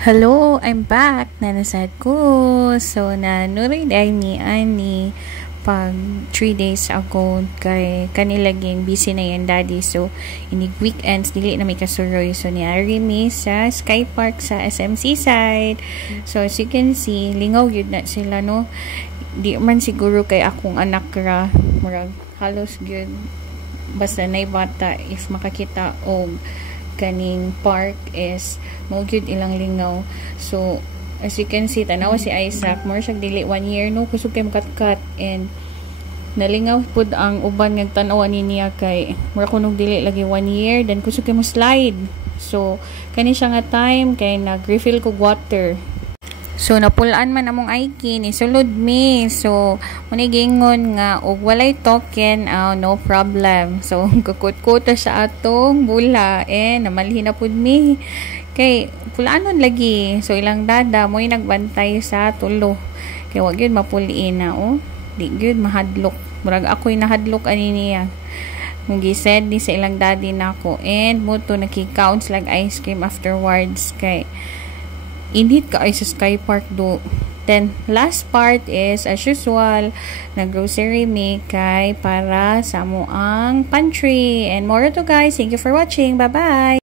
Hello, I'm back. Nanasad ko. So, nanuray dahil ni Ani pag 3 days ago kay kanilaging busy na yan daddy. So, inig weekends, dili na may kasuroy. So, niari mi sa Sky Park sa SMC side. So, as you can see, lingaw yun na sila, no? Di man siguro kay akong anak ra. Murag, halos yun. Basta na bata if makakita o kaning park is mo gyud ilang lingaw. So as you can see, tanawa si Isaac more siya dili 1 year, no, kusog kay makatkat and nalingaw pud ang uban nga tan-aw niya kay mura kunog dili lagi 1 year then kusog kay mo slide. So kani siya nga time kay nag-refill ko water. So, napulaan man among Aiki, ni sulod mi. So, gingon nga, og walay token, no problem. So, kukut-kuta sa atong bula, namalhin na pud mi. Kay, pulaanon lagi. So, ilang dada, mo'y nagbantay sa tulo. Kay, wag yun mapuliin na, oh. Di yun mahadlok. Murag ako'y nahadlok ani niya. Kung gised ni sa ilang daddy na ako. And, mo to nakikounts like ice cream afterwards. Kay, init ka ay sa Sky Park do. Then, last part is, as usual, nag-grocery make kay para sa mo ang pantry. And more to guys. Thank you for watching. Bye-bye!